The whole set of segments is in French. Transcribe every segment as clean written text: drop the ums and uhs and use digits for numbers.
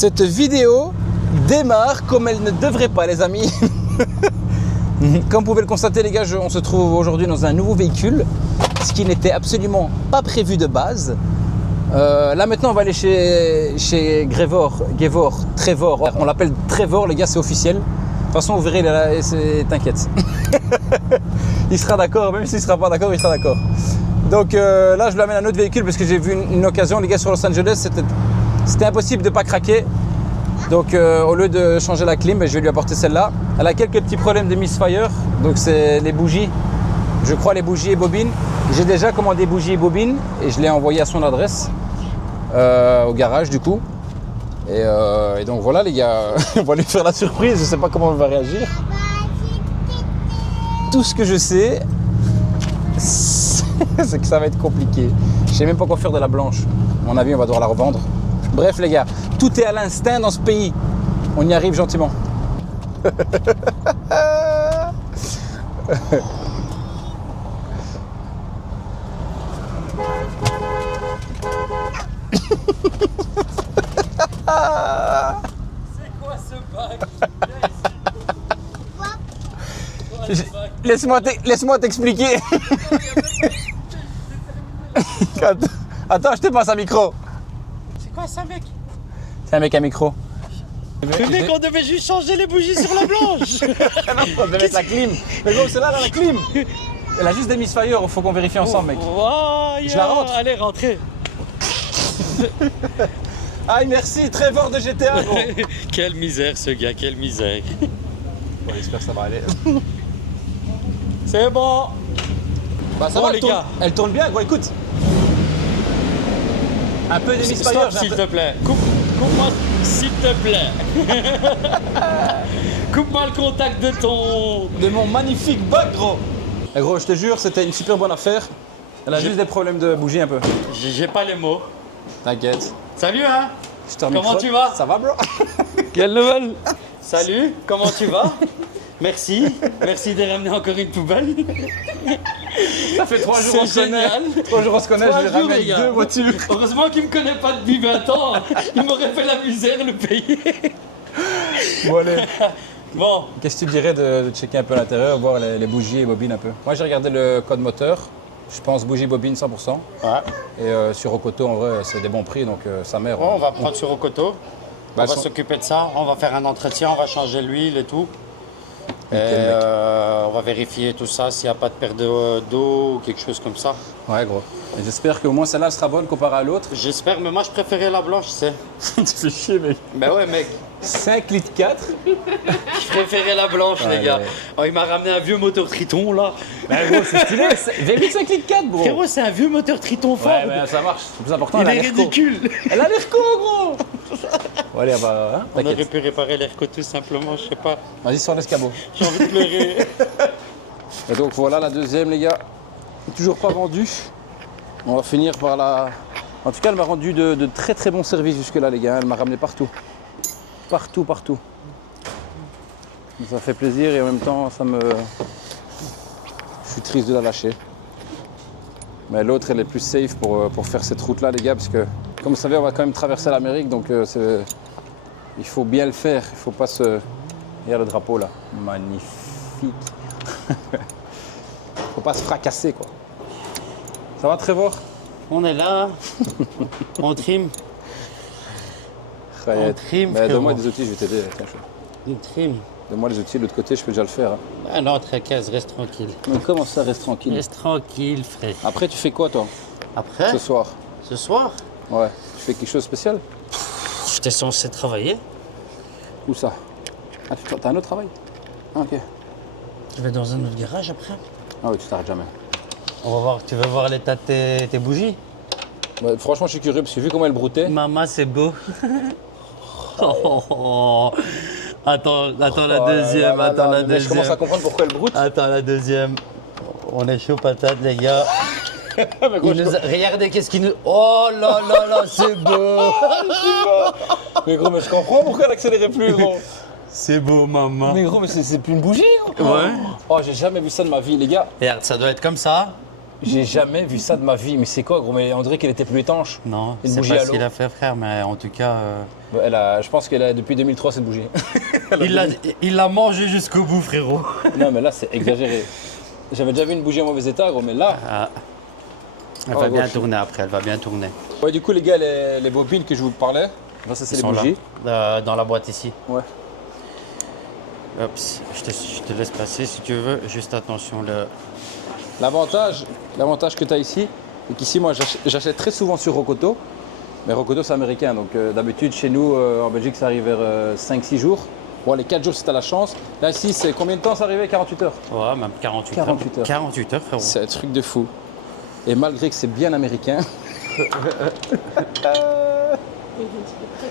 Cette vidéo démarre comme elle ne devrait pas, les amis. Comme vous pouvez le constater, les gars, on se trouve aujourd'hui dans un nouveau véhicule, ce qui n'était absolument pas prévu de base. Là maintenant, on va aller chez Trevor. On l'appelle Trevor, les gars, c'est officiel. De toute façon, vous verrez, t'inquiète. Il sera d'accord, même s'il ne sera pas d'accord, il sera d'accord. Donc là, je lui amène un autre véhicule parce que j'ai vu une occasion, les gars, sur Los Angeles, c'était impossible de ne pas craquer. Donc au lieu de changer la clim, je vais lui apporter celle-là. Elle a quelques petits problèmes de misfire, donc c'est les bougies. Je crois les bougies et bobines. J'ai déjà commandé bougies et bobines et je l'ai envoyé à son adresse au garage du coup. Et donc voilà les gars, on va lui faire la surprise, je ne sais pas comment elle va réagir. Tout ce que je sais, c'est que ça va être compliqué. Je ne sais même pas quoi faire de la blanche. À mon avis, on va devoir la revendre. Bref les gars, tout est à l'instinct dans ce pays. On y arrive gentiment. C'est quoi ce bac? Laisse-moi t'expliquer. Attends, je te passe un micro. C'est quoi ça, mec? C'est un mec à micro. Mais mec, on devait juste changer les bougies sur la blanche. Non, on devait mettre la clim. Mais gros, c'est là dans la clim. Elle a juste des misfires, il faut qu'on vérifie ensemble, mec. Oh, Je la rentre. Allez, rentrez. Aïe, merci, Trevor de GTA, gros. Quelle misère, ce gars, quelle misère. Bon, j'espère que ça va aller. C'est bon. Bah, ça Bon, va, les gars. Elle tourne bien, gros, écoute. Un peu des misfires. Stop, s'il te plaît. Coupe-moi, s'il te plaît. Coupe-moi le contact de mon magnifique bug, gros. Et gros, je te jure, c'était une super bonne affaire. Elle a juste des problèmes de bougie un peu. J'ai pas les mots. T'inquiète. Salut, hein. Comment Comment tu vas? Ça va, bro? Quelle nouvelle? Salut, comment tu vas? Merci de ramener encore une poubelle. Ça fait 3 jours C'est on se connaît. génial. 3 jours on se connaît, je vais ramener les gars. 2 voitures. Heureusement qu'il me connaît pas depuis 20 ans. Il m'aurait fait la misère le payer. Bon, allez. Bon, Qu'est-ce que tu dirais de checker un peu l'intérieur, voir les bougies et bobines un peu? Moi, j'ai regardé le code moteur. Je pense bougie bobine 100%. ouais. Et sur Okoto, en vrai, c'est des bons prix, donc sa mère. Bon, on va prendre sur Okoto. Bah, On va s'occuper de ça. On va faire un entretien, on va changer l'huile et tout. Et mec. on va vérifier tout ça, s'il n'y a pas de perte d'eau ou quelque chose comme ça. Ouais, gros. Et j'espère qu'au moins celle-là elle sera bonne comparée à l'autre. J'espère, mais moi je préférais la blanche, tu sais. Tu fais chier, mec. Ben ouais, mec. 5 litres 4. Je préférais la blanche, Ouais, les gars. ouais. Oh, il m'a ramené un vieux moteur Triton, là. Bah, gros, c'est stylé. 5 litres 4, bro. Frérot, c'est un vieux moteur Triton Ford. Ouais, mais ça marche. C'est plus important, Il elle a est l'air co. ridicule. Elle a l'air co, gros. Bon, allez, bah, hein, On aurait t'inquiète. pu réparer l'airco tout simplement, je sais pas. Vas-y, sur l'escabeau. J'ai envie de pleurer. Et donc voilà la deuxième, les gars. Toujours pas vendue. On va finir par la... En tout cas, elle m'a rendu de très très bons services jusque-là, les gars. Elle m'a ramené partout. Partout. Ça fait plaisir et en même temps, je suis triste de la lâcher. Mais l'autre, elle est plus safe pour faire cette route-là, les gars, parce que, comme vous savez, on va quand même traverser l'Amérique, donc il faut bien le faire. Il faut pas se... Regarde le drapeau, là. Magnifique. Faut pas se fracasser, quoi. Ça va, Trevor? On est là. On trim. Rayette. trim, Bah, donne-moi frérot. des outils, je vais t'aider. Tiens, On trim. donne-moi les outils de l'autre côté, je peux déjà le faire. Hein. Ah non, très casse, reste tranquille. Mais comment ça, reste tranquille? Reste tranquille, frère. Après, tu fais quoi, toi, Après, ce soir? ce soir, Ouais. Tu fais quelque chose de spécial? j'étais censé travailler. Où ça? Ah, t'as un autre travail? Ah, ok. Je vais dans un autre garage après. Ah oui, tu t'arrêtes jamais. On va voir, tu veux voir l'état de tes bougies? Bah, franchement, je suis curieux, parce que vu comment elle broutait... Maman, c'est beau. Oh. Attends la deuxième, attends la mais je commence à deuxième. comprendre pourquoi elle broute. Attends la deuxième. On est chaud patate, les gars. Mais gros, Regardez qu'est-ce qu'il nous... Oh là là là, c'est beau. mais gros, mais je comprends pourquoi elle accélérait plus, gros. C'est beau, maman. Mais gros, mais c'est plus une bougie, gros. Ouais. Oh, j'ai jamais vu ça de ma vie, les gars. Regarde, ça doit être comme ça. J'ai jamais vu ça de ma vie. Mais c'est quoi, gros? Mais on dirait qu'elle était plus étanche. Non, Une c'est bougie pas à ce qu'il l'eau. a fait, frère, mais en tout cas, Bon, je pense qu'elle a depuis 2003 cette bougie. Il l'a mangé jusqu'au bout, frérot. Non, mais là, c'est exagéré. J'avais déjà vu une bougie en mauvais état, gros, mais là. Ah. Elle va bien tourner après, elle va bien tourner. Ouais, du coup, les gars, les bobines que je vous parlais, ça, c'est les bougies. Là, dans la boîte ici. Ouais. Hop, je te laisse passer si tu veux. Juste attention, L'avantage que tu as ici, c'est qu'ici, moi, j'achète très souvent sur Rocoto. Mais Rocoto, c'est américain. Donc, d'habitude, chez nous, en Belgique, ça arrive vers 5-6 jours. Bon, les 4 jours, si tu as la chance. Là, ici, c'est combien de temps ça arrivait? 48 heures. Ouais, même 48 48 heures. 48 heures, frérot. C'est un truc de fou. Et malgré que c'est bien américain.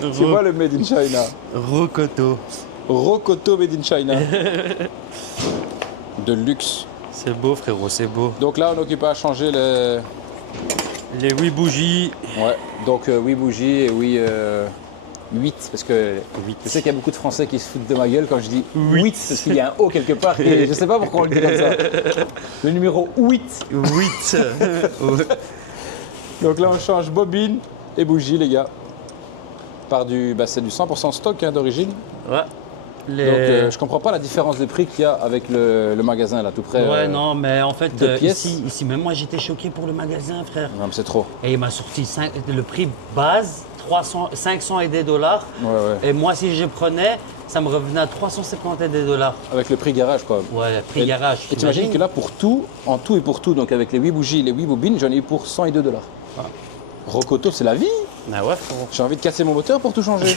Tu vois le Made in China. Rocoto. Rocoto Made in China. De luxe. C'est beau, frérot, c'est beau. Donc là, on est occupé à changer les 8 bougies. Ouais, donc 8 bougies et 8, parce que 8. Je sais qu'il y a beaucoup de Français qui se foutent de ma gueule quand je dis 8, parce qu'il y a un O quelque part. Et je sais pas pourquoi on le dit comme ça. Le numéro 8. 8. Donc là, on change bobine et bougie, les gars. C'est du 100% stock d'origine. Ouais. Donc je comprends pas la différence de prix qu'il y a avec le magasin là tout près. Ouais, non, mais en fait, pièces. ici, même moi j'étais choqué pour le magasin, frère. Non, mais c'est trop. Et il m'a sorti le prix base, 500 et des dollars. Ouais, ouais. Et moi, si je prenais, ça me revenait à 350 et des dollars. Avec le prix garage quoi. Ouais, prix garage. Et t'imagines que là, pour tout, en tout et pour tout, donc avec les 8 bougies, les 8 bobines, j'en ai eu pour 102 $. Ah. Rocoto, c'est la vie. Ah ouais, frérot. J'ai envie de casser mon moteur pour tout changer.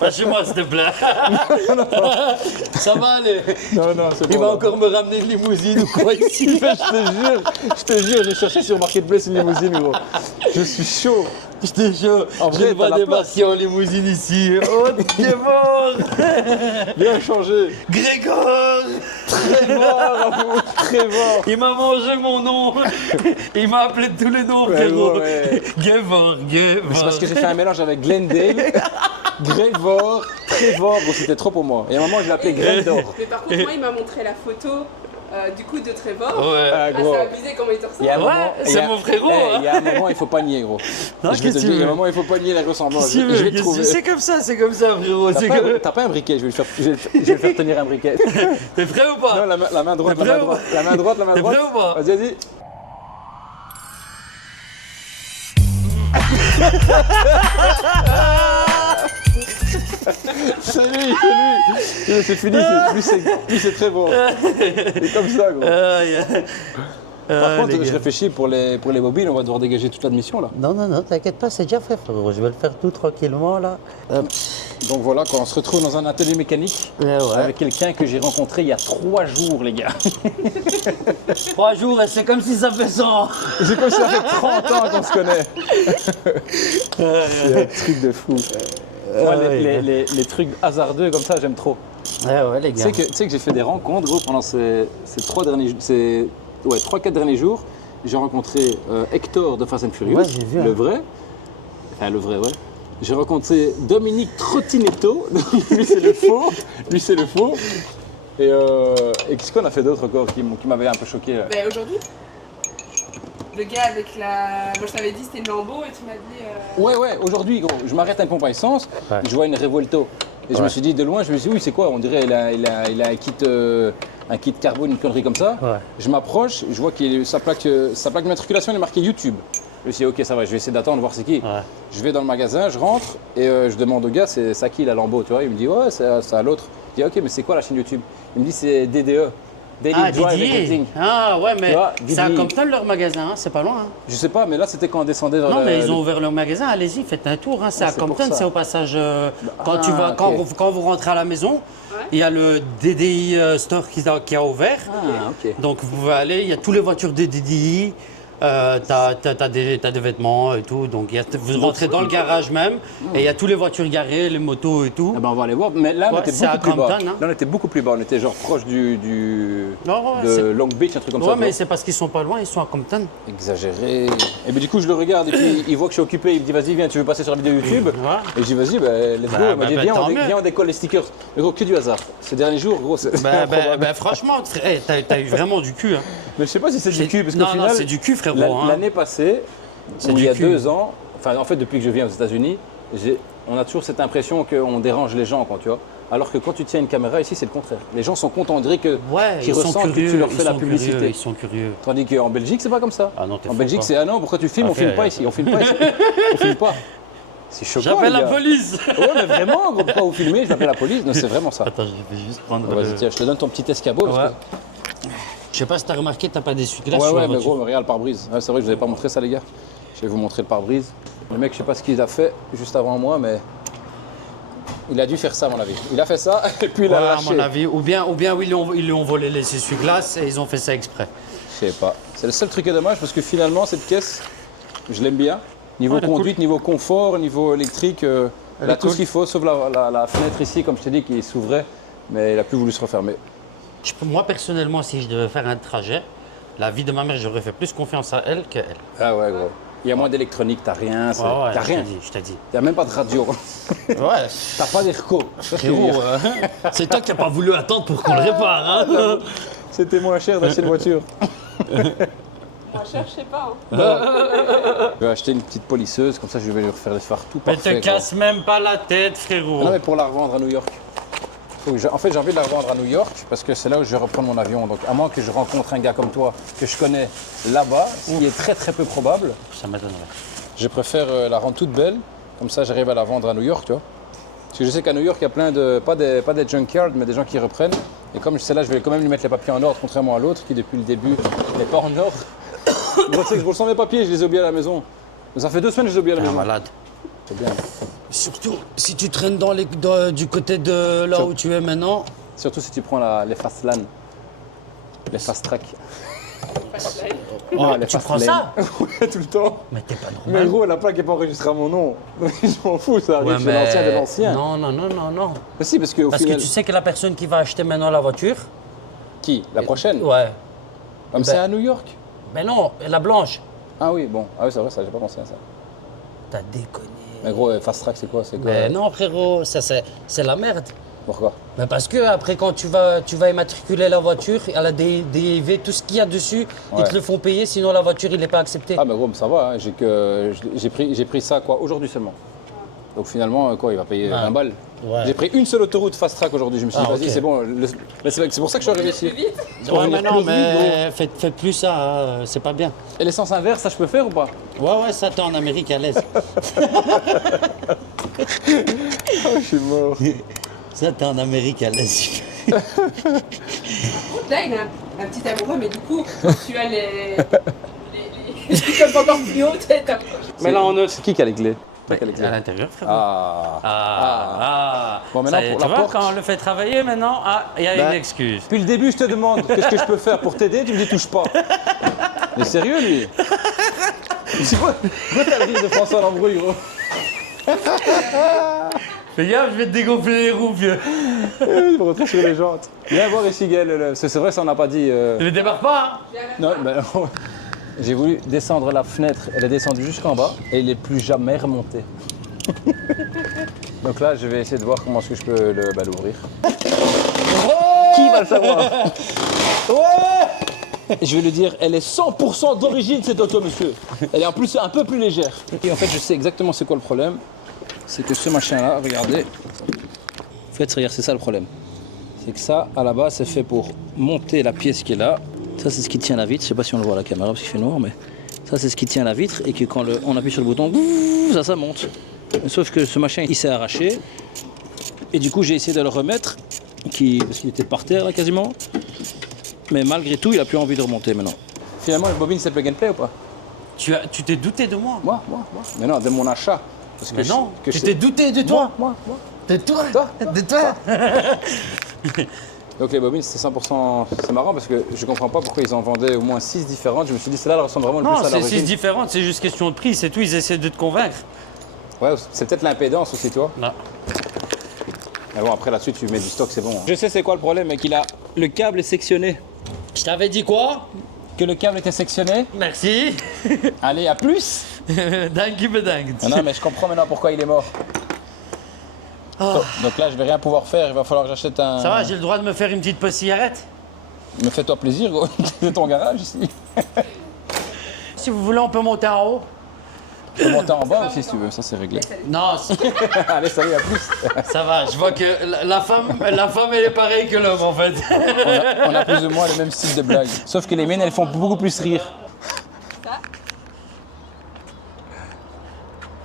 Pas chez moi, s'il te plaît. Ça va aller. Non, non, c'est bon. Il va encore me ramener une limousine ou quoi ici. Je te jure, j'ai cherché sur Marketplace une limousine, gros. Je suis chaud. J'étais chaud. En vrai, Je vais t'as la débarquer en limousine ici. Oh, Trevor. Bien changé. Grégor. Trevor, amour, Trevor. Il m'a mangé mon nom. Il m'a appelé de tous les noms, frérot. Ouais. Gevor. C'est parce que j'ai fait un mélange avec Glendale, Grevor, Trevor. Bon, c'était trop pour moi. Et à un moment, je l'appelais Grendor. Mais par contre, moi, il m'a montré la photo du coup de Trevor. Ouais. Ah, gros. C'est abusé comment il te Il y a un ressemble. moment- Ouais, il y c'est a- mon frérot, Eh, hein. Il y a un moment, il faut pas nier, gros. Non, Je vais te qu'est-ce que dire, il y a un tu veux? moment, il faut pas nier les ressemblances. Si, Je vais te trouver. c'est comme ça, frérot. T'as pas un briquet, je vais le faire tenir un briquet. T'es prêt ou pas? Non, la main droite, T'es la main prêt ou droite, la main droite, la main T'es droite. prêt ou pas? Vas-y, vas-y. C'est lui. C'est fini, lui c'est très bon. C'est comme ça, gros. Par contre, je réfléchis pour les mobiles, on va devoir dégager toute l'admission là. Non, t'inquiète pas, c'est déjà fait, frérot. Je vais le faire tout tranquillement, là. Donc voilà, quand on se retrouve dans un atelier mécanique avec quelqu'un que j'ai rencontré il y a 3 jours, les gars. 3 jours, et c'est comme si ça fait 100 ans. C'est comme si ça fait 30 ans qu'on se connaît. C'est un truc de fou. Moi, les trucs hasardeux comme ça, j'aime trop. Ouais, les Tu gars. sais que j'ai fait des rencontres, gros, pendant ces 3-4 derniers jours. J'ai rencontré Hector de Fast and Furious, Ouais, j'ai vu, le hein. vrai. Enfin, le vrai, ouais. J'ai rencontré Dominique Trottinetto, lui c'est le faux. Et qu'est-ce qu'on a fait d'autre encore qui m'avait un peu choqué là. Ben, aujourd'hui, le gars avec la. Moi, je t'avais dit c'était une Lambo et tu m'as dit. Ouais, aujourd'hui, gros, je m'arrête à une pompe à essence, Ouais. je vois une Revuelto. Et je me suis dit, de loin, je me suis dit, oui, c'est quoi? On dirait il a un kit carbone, une connerie comme ça. Ouais. Je m'approche, je vois que sa plaque d'immatriculation elle est marquée YouTube. Je me suis dit, ok, ça va, je vais essayer d'attendre, voir c'est qui. Ouais. Je vais dans le magasin, je rentre et je demande au gars, c'est à qui la Lambo, tu vois? Il me dit, ouais, c'est à l'autre. Je dis, ok, mais c'est quoi la chaîne YouTube? Il me dit, c'est DDE. Daily Drive Didier. Marketing. Ah, ouais, mais Tu vois, c'est à Didier. Compton leur magasin, hein, c'est pas loin. Hein. Je sais pas, mais là, c'était quand on descendait vers Non, mais ils le- ont ouvert leur magasin, allez-y, faites un tour. Hein. C'est à c'est pour Compton, ça. c'est au passage. Quand, ah, tu vas, ok. quand vous rentrez à la maison, il y a le DDI Store qui a ouvert. Ah, ok. Donc vous pouvez aller, il y a toutes les voitures de DDI. T'as des vêtements et tout, donc vous rentrez dans le garage même et il y a toutes les voitures garées, les motos et tout. Ah ben, on va aller voir, mais là, on Ouais, était c'est à beaucoup plus bas. Compton, hein. Là, on était beaucoup plus bas, on était genre proche de c'est- Long Beach, un truc comme Ouais, ça. mais tu c'est parce qu'ils sont pas loin, ils sont à Compton. vois. Exagéré. Et bien du coup, je le regarde et puis il voit que je suis occupé, il me dit, vas-y, viens, tu veux passer sur la vidéo YouTube? Ouais. Et je dis, vas-y, let's go. Il m'a dit, viens, tant mieux. viens, on décolle les stickers. Mais gros, que du hasard. Ces derniers jours, gros, c'est improbable. Franchement, t'as eu vraiment du cul. Hein. Mais je sais pas si c'est du cul, parce qu'au Non, final, c'est du cul, frérot. Hein. l'année passée, C'est ou du il y a cul. 2 ans, enfin en fait depuis que je viens aux États-Unis, on a toujours cette impression qu'on dérange les gens, quoi, tu vois. Alors que quand tu tiens une caméra ici, c'est le contraire. Les gens sont contents, on dirait qu'ils ressentent que tu leur fais la publicité. Ils sont curieux. Tandis qu'en Belgique, c'est pas comme ça. Ah non, t'es en fou, Belgique, quoi. c'est ah non, pourquoi tu filmes? On filme pas ici. On filme pas ici. On filme pas. C'est choquant. J'appelle les la gars. police. Ouais, mais vraiment, gros, pourquoi vous filmez? Je l'appelle la police. Non, c'est vraiment ça. Attends, je vais juste prendre. Vas-y, tiens, je te donne ton petit escabeau. parce Ouais. Je sais pas si t'as remarqué, t'as pas d'essuie-glace que- sur Ouais, la mais voiture. gros, regarde le pare-brise. Ouais, c'est vrai que je vous avais pas montré ça, les gars. Je vais vous montrer le pare-brise. Le mec, je sais pas ce qu'il a fait juste avant moi, mais il a dû faire ça, à mon avis. Il a fait ça et puis il a Ouais, à lâché. mon avis. Ou bien ils lui ont volé les essuie-glaces et ils ont fait ça exprès. Je sais pas. C'est le seul truc qui est dommage parce que finalement, cette caisse, je l'aime bien. Niveau Ouais, elle est conduite, niveau confort, niveau électrique, il a est tout cool. ce qu'il faut, sauf la fenêtre ici, comme je t'ai dit, qui s'ouvrait. Mais il a plus voulu se refermer. Moi, personnellement, si je devais faire un trajet, la vie de ma mère, j'aurais fait plus confiance à elle qu'elle. Ah ouais, gros. Il y a moins d'électronique, t'as rien. T'as rien. Je t'ai dit. T'as même pas de radio. Ouais, T'as pas d'ERCO. frérot, c'est toi qui n'as pas voulu attendre pour qu'on le répare. Hein. C'était moins cher d'acheter une voiture. Moi, je sais pas. Hein. Je vais acheter une petite polisseuse, comme ça je vais lui refaire les phares tout Mais parfait. te casse même pas la tête, frérot. Non, mais pour la revendre à New York. En fait, j'ai envie de la revendre à New York parce que c'est là où je vais reprendre mon avion. Donc, à moins que je rencontre un gars comme toi que je connais là-bas, ce qui est très très peu probable, Ça m'étonnerait. je préfère la rendre toute belle. Comme ça, j'arrive à la vendre à New York, tu vois. Parce que je sais qu'à New York, il y a plein de, pas des junkyards, mais des gens qui reprennent. Et comme celle-là, je vais quand même lui mettre les papiers en ordre, contrairement à l'autre qui, depuis le début, n'est pas en ordre. Moi, tu sais que je ressens mes papiers, je les ai oubliés à la maison. Mais ça fait 2 semaines que je les ai oubliés à la T'es un maison. malade. C'est bien. Surtout si tu traînes du côté de là où tu es maintenant. Surtout si tu prends les fast lane, les fast track. Oh, les tu fast prends lane. ça? Ouais, tout le temps. Mais t'es pas Mais normal. gros, la plaque n'est pas enregistrée à mon nom. Je m'en fous, ça arrive Ouais, chez l'ancien de l'ancien. Non, non, non, non, non. Mais si, parce qu'au Parce final. que tu sais que la personne qui va acheter maintenant la voiture. Qui? La prochaine? Ouais. Comme c'est à New York? Mais non, la blanche. Ah oui, bon. Ah oui, c'est vrai, ça, j'ai pas pensé à ça. T'as déconné. Mais gros, fast track, c'est quoi? C'est quoi? Mais non, frérot, ça c'est la merde. Pourquoi? Mais parce que après, quand tu vas immatriculer la voiture, elle a des DIV, tout ce qu'il y a dessus, ils Ouais. te le font payer, sinon la voiture, il n'est pas accepté. Ah, mais gros, mais ça va, hein. J'ai pris ça, quoi, aujourd'hui seulement. Donc finalement, quoi, il va payer 20 balles. Ouais. J'ai pris une seule autoroute fast track aujourd'hui. Je me suis dit, Ah, vas-y, ok. c'est bon. Mais c'est pour ça que je suis arrivé ici. Plus vite. Pour Ouais, venir mais non, plus vite, gros. mais faites plus ça, hein, c'est pas bien. Et l'essence inverse, ça je peux faire ou pas? Ouais, ça, t'es en Amérique à l'aise. Je suis mort. Ça, t'es en Amérique à l'aise. Là, il a un petit amoureux, mais du coup, tu as les comme encore plus haut, t'as- Mais là, on a. C'est qui a les clés? Qui a les À clés? l'intérieur, frérot. Ah. Bon, maintenant, Ça y est, pour tu la vois, porte. quand on le fait travailler maintenant, il y a Ben, une excuse. Depuis le début, je te demande qu'est-ce que je peux faire pour t'aider, tu me dis touche pas. Mais sérieux, lui? C'est quoi t'as le fils de François Lambrouille, gros? Fais gaffe, je vais te dégonfler les roues, vieux. Il me retrouve sur les jantes. Viens voir ici, Gaël. C'est vrai, ça on n'a pas dit. Tu ne démarres pas, hein? Non, ben non. J'ai voulu descendre la fenêtre, elle est descendue jusqu'en bas et elle n'est plus jamais remontée. Donc là, je vais essayer de voir comment est-ce que je peux l'ouvrir. Qui va le savoir? Ouais. Je vais lui dire, elle est 100% d'origine cette auto, monsieur. Elle est en plus un peu plus légère. Et en fait, je sais exactement c'est quoi le problème. C'est que ce machin-là, regardez. En fait, regarde, c'est ça le problème. C'est que ça, à la base, c'est fait pour monter la pièce qui est là. Ça, c'est ce qui tient la vitre. Je sais pas si on le voit à la caméra parce qu'il fait noir, mais ça, c'est ce qui tient la vitre et que quand on appuie sur le bouton, ça monte. Sauf que ce machin, il s'est arraché. Et du coup, j'ai essayé de le remettre, parce qu'il était par terre là quasiment. Mais malgré tout, il a plus envie de remonter maintenant. Finalement, le bobine, c'est plug and play ou pas? Tu t'es douté de moi. Moi. Mais non, de mon achat. Parce Mais que non, que tu je t'es sais- douté de toi. Moi. De toi. Toi. De toi. Donc les bobines, c'est 100%. C'est marrant parce que je comprends pas pourquoi ils en vendaient au moins 6 différentes. Je me suis dit, celle-là, elle ressemble vraiment le Non, plus à c'est l'origine. différent, c'est juste question de prix, c'est tout, ils essaient de te convaincre. Ouais, c'est peut-être l'impédance aussi, toi. Non. Mais bon, après là-dessus, tu mets du stock, c'est bon. Je sais c'est quoi le problème, mais le câble est sectionné. Je t'avais dit quoi? Que le câble était sectionné. Merci. Allez, à plus. Dingue bedingue. Ah non, mais je comprends maintenant pourquoi il est mort. Donc là, je vais rien pouvoir faire. Il va falloir que j'achète un. Ça va, j'ai le droit de me faire une petite pause cigarette? Mais fais-toi plaisir, gros. C'est ton garage ici. Si vous voulez, on peut monter en haut. Je peux monter en bas aussi si tu veux, ça c'est réglé. Non, Allez, salut, à plus. ça va. Je vois que la femme elle est pareille que l'homme en fait. On a plus ou moins le même style de blague. Sauf que les miennes, elles font beaucoup plus rire.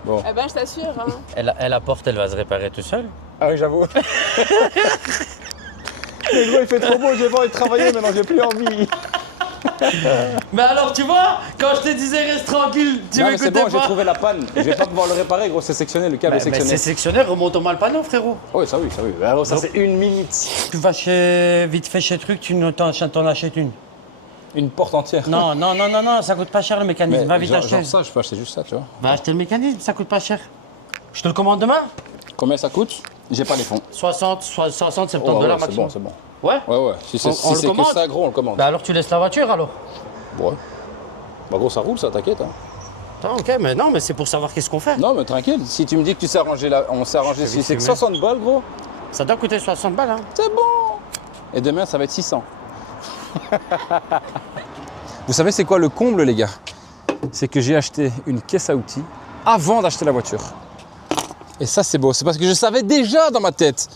Bon. Eh ben, je t'assure. Hein. Elle apporte, elle va se réparer tout seul. Ah oui, j'avoue. Le gros, il fait trop beau, j'ai pas envie de travailler maintenant, j'ai plus envie. Mais alors, tu vois, quand je te disais reste tranquille, tu Non, mais c'est m'écoutais bon, j'ai pas. trouvé la panne. Je vais pas pouvoir le réparer, gros, c'est sectionné, le câble est Mais sectionné. c'est sectionnaire, remonte-moi le panneau, frérot. Oui, ça oui, ça oui. Alors, ça Donc- c'est 1 minute. Tu vas vite fait chez Truc, tu t'en achètes une. Une porte entière. Non, ça coûte pas cher le mécanisme. Va Mais vite genre, acheter. genre ça, je peux acheter juste ça, tu vois. Va acheter le mécanisme, ça coûte pas cher. Je te le commande demain. Combien ça coûte? J'ai pas les fonds. 60, 70 Oh, ouais, c'est maximum. bon, c'est bon. Ouais. Ouais. Si c'est On le que commande ça, gros, on le commande. Bah alors tu laisses la voiture alors. Ouais. Bah, gros, ça roule, ça, t'inquiète. Hein. Attends, ok, mais non, mais c'est pour savoir qu'est-ce qu'on fait. Non, mais tranquille. Si tu me dis que tu sais arranger là, on s'est arrangé. Si c'est que fumer. 60 balles, gros, Ça doit coûter 60 balles, hein. c'est bon. Et demain, ça va être 600. Vous savez, c'est quoi le comble, les gars? C'est que j'ai acheté une caisse à outils avant d'acheter la voiture. Et ça, c'est beau. C'est parce que je savais déjà dans ma tête.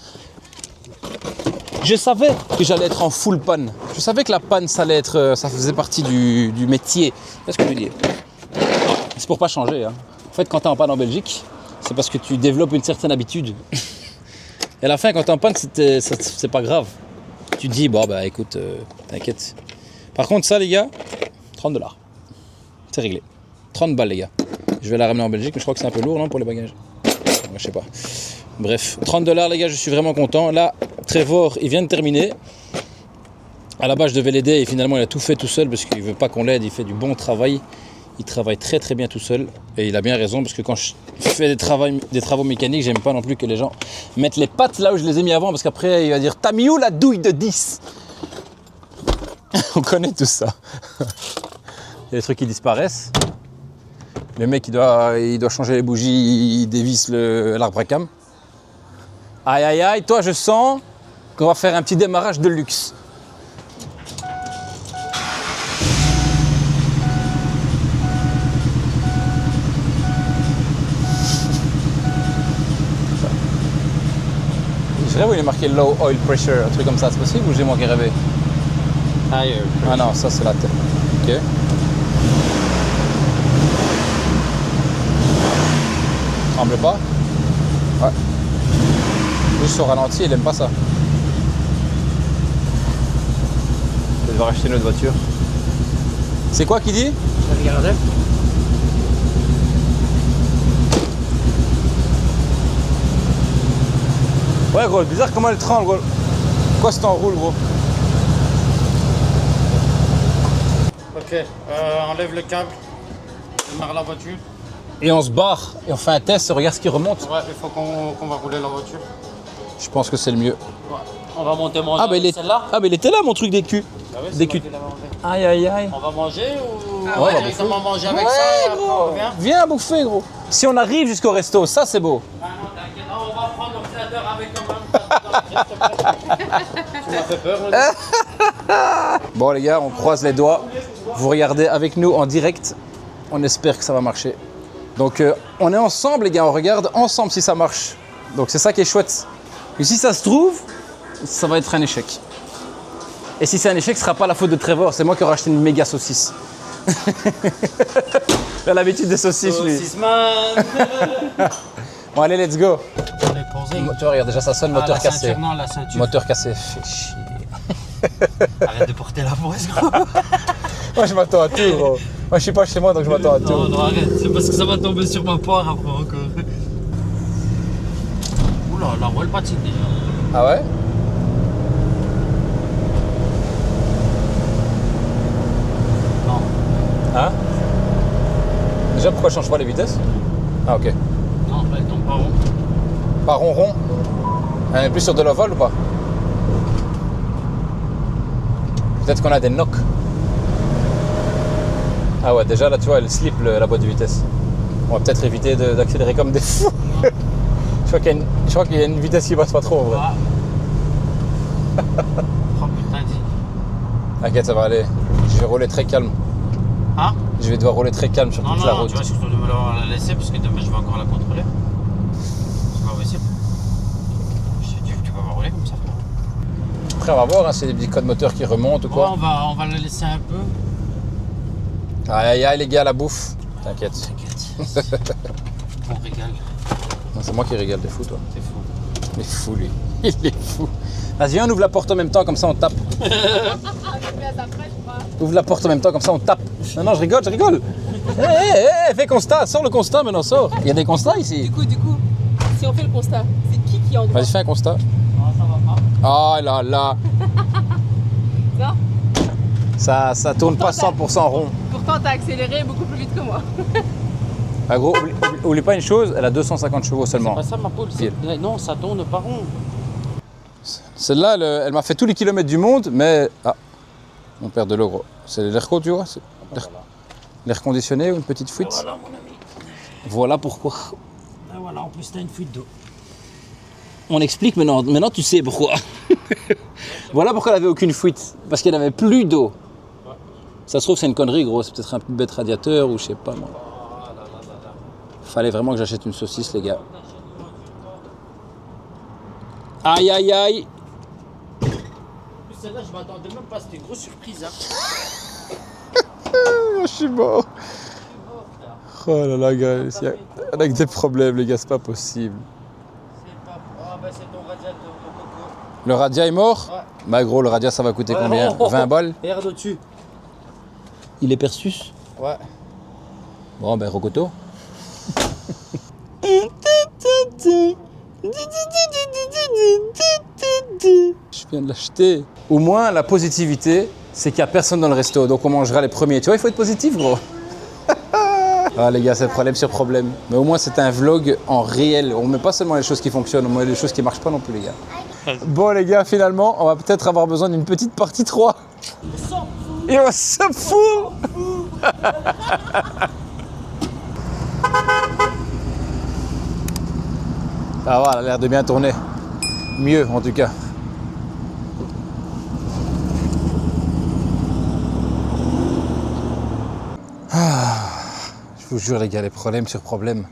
Je savais que j'allais être en full panne. Je savais que la panne, ça allait être, ça faisait partie du métier. C'est ce que je veux dire. C'est pour pas changer. Hein. En fait, quand tu es en panne en Belgique, c'est parce que tu développes une certaine habitude. Et à la fin, quand tu es en panne, c'est pas grave. Tu te dis, bon, bah écoute, t'inquiète. Par contre, ça, les gars, 30 $. C'est réglé. 30 balles, les gars. Je vais la ramener en Belgique, mais je crois que c'est un peu lourd, non, pour les bagages. Moi, je sais pas. Bref, 30 $, les gars, je suis vraiment content. Là, Trevor, il vient de terminer. À la base, je devais l'aider et finalement, il a tout fait tout seul parce qu'il veut pas qu'on l'aide. Il fait du bon travail. Il travaille très très bien tout seul. Et il a bien raison parce que quand je fais des travaux mécaniques, j'aime pas non plus que les gens mettent les pattes là où je les ai mis avant parce qu'après, il va dire « T'as mis où la douille de 10 ?» On connaît tout ça. Il y a des trucs qui disparaissent. Le mec, il doit changer les bougies, il dévisse l'arbre à cam. Aïe, aïe, aïe, toi, je sens qu'on va faire un petit démarrage de luxe. Je rêve où il est marqué low oil pressure, un truc comme ça, c'est possible ou j'ai moi qui rêvé? Ah non, ça c'est la tête. Ok. Tremble pas. Ouais. Juste au ralenti, il aime pas ça. Je vais devoir acheter une autre voiture. C'est quoi qui dit? Je vais regarder. Ouais gros, bizarre comment elle tremble gros. Quoi c'est en roule gros? Ok, enlève le câble. Démarre la voiture. Et on se barre et on fait un test, regarde ce qui remonte. Ouais, il faut qu'on va rouler la voiture. Je pense que c'est le mieux. Ouais. On va monter manger Ah bah celle-là. il était là mon truc des culs. Ah ouais, c'est Des moi culs. qui l'avais enlevé. Aïe aïe aïe. On va manger ou Ah on ouais, va on va directement manger avec Ouais, ça et après gros. on revient? Viens bouffer gros. Si on arrive jusqu'au resto, ça c'est beau. Ah non, t'inquiète, on va prendre l'ordinateur avec quand même. Tu m'as fait peur. Là. Bon les gars, on croise les doigts. Vous regardez avec nous en direct. On espère que ça va marcher. Donc on est ensemble les gars, on regarde ensemble si ça marche. Donc c'est ça qui est chouette. Et si ça se trouve, ça va être un échec. Et si c'est un échec, ce sera pas la faute de Trevor, c'est moi qui aurai acheté une méga saucisse. Il a l'habitude des saucisses lui. Saucisse-man. Bon allez, let's go. Allez, posez. Tu vois, regarde, déjà ça sonne, moteur la cassé. ceinture, non, la ceinture. Moteur cassé, fait chier. Arrête de porter la boisse, gros. Moi je m'attends à tout gros. Moi je suis pas chez moi donc je m'attends à tout. Non, arrête, c'est parce que ça va tomber sur ma poire après encore. Oula, la roule patine déjà. Ah ouais? Non. Hein? Déjà pourquoi je change pas les vitesses? Ah ok. Non, elle tombe pas rond. Pas rond. On est plus sur de l'ovale ou pas? Peut-être qu'on a des knocks. Ah ouais, déjà là tu vois, elle slip la boîte de vitesse. On va peut-être éviter d'accélérer comme des fous. Je crois qu'il y a une vitesse qui passe pas trop en vrai. Ah. Oh putain, dis. T'inquiète, ça va aller. Je vais rouler très calme. Hein? Je vais devoir rouler très calme sur toute la route. tu vas surtout me la laisser parce que demain je vais encore la contrôler. C'est pas possible. Tu vas rouler comme ça, frère. Après, on va voir, hein, c'est des petits codes moteurs qui remontent ou quoi. Ouais, on va la laisser un peu. Aïe aïe aïe les gars, la bouffe. T'inquiète. T'inquiète. On régale. Non, c'est moi qui régale, t'es fou toi. C'est fou. Il est fou lui. Il est fou. Vas-y, viens, on ouvre la porte en même temps, comme ça on tape. Ouvre la porte en même temps, comme ça on tape. Non, je rigole, je rigole. Fais constat, sors le constat maintenant, sors. Il y a des constats ici. Du coup, si on fait le constat, c'est qui est en droit? Vas-y, fais un constat. Non, ça va pas. Oh là là. Non. Ça tourne pas 100% rond. Pourtant, t'as accéléré beaucoup plus vite que moi. Ah gros, oublie pas une chose, elle a 250 chevaux seulement. C'est pas ça ma poule. Non, ça tourne pas rond. Celle-là, elle m'a fait tous les kilomètres du monde, mais... Ah, on perd de l'eau, gros. C'est l'air tu vois, c'est l'air conditionné ou une petite fuite. Voilà, mon ami. Voilà pourquoi. Et voilà, en plus, t'as une fuite d'eau. On explique maintenant. Maintenant, tu sais pourquoi. Voilà pourquoi elle avait aucune fuite. Parce qu'elle n'avait plus d'eau. Ça se trouve, c'est une connerie, gros. C'est peut-être un bête radiateur ou je sais pas, moi. Fallait vraiment que j'achète une saucisse, les gars. Aïe, aïe, aïe. Celle-là, je m'attendais même pas. C'était une grosse surprise. Hein. Je suis mort. Oh là là, gars. Il y a avec des problèmes, les gars. C'est pas possible. C'est pas... Ah, ben c'est ton radiateur de coco. Le radia est mort? Ouais. Bah, gros, le radia, ça va coûter combien? 20 balles? Regarde au-dessus. Il est perçus. Ouais. Bon, ben, Rocoto. Je viens de l'acheter. Au moins, la positivité, c'est qu'il n'y a personne dans le resto, donc on mangera les premiers. Tu vois, il faut être positif, gros. Ah, les gars, c'est problème sur problème. Mais au moins, c'est un vlog en réel. On met pas seulement les choses qui fonctionnent, on met les choses qui marchent pas non plus, les gars. Bon, les gars, finalement, on va peut-être avoir besoin d'une petite partie 3. Et on s'en fout. Ça va, elle a l'air de bien tourner. Mieux, en tout cas. Je vous jure, les gars, les problèmes sur problèmes.